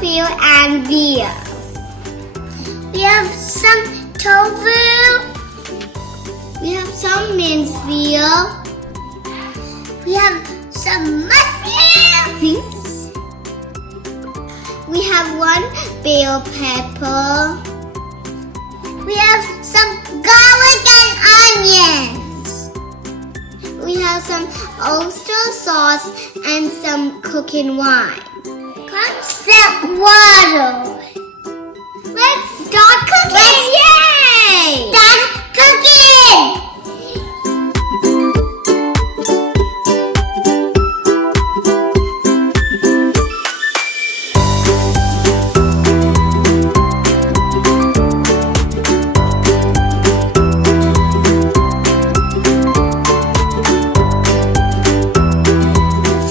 Veal and veal. We have some tofu. We have some minced veal. We have some mushrooms. We have one bell pepper. We have some garlic and onions. We have some oyster sauce and some cooking wine. Cornstarch water. Let's start cooking! Yay! Start cooking!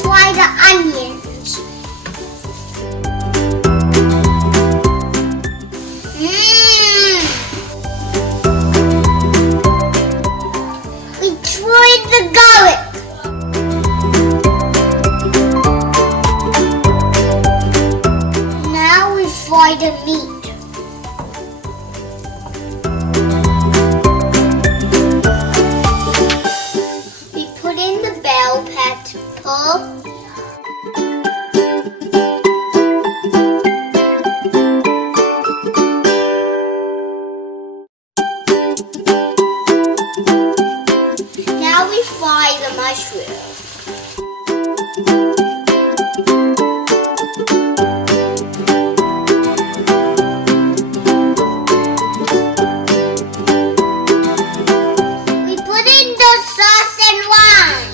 Fry the onions. We tried the garlic. Now we fry the meat. We put in the bell pepper. Now we fry the mushroom. We put in the sauce and wine.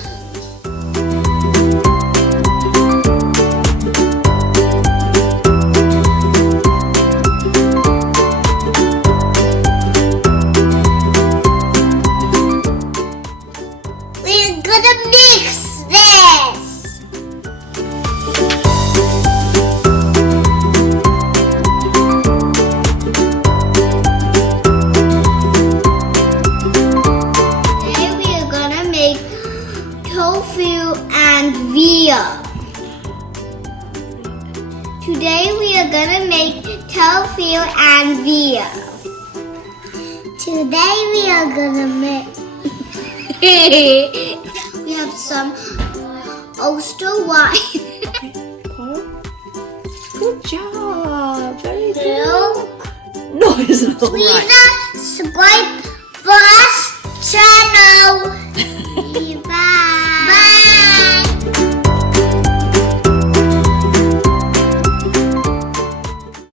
We're gonna mix this. Today we are gonna make tofu and veal. Today we are gonna make tofu and veal. Today we are gonna make we have some oyster wine. Good job. Very good. Milk. No, it's not Please right. subscribe for us channel. Bye.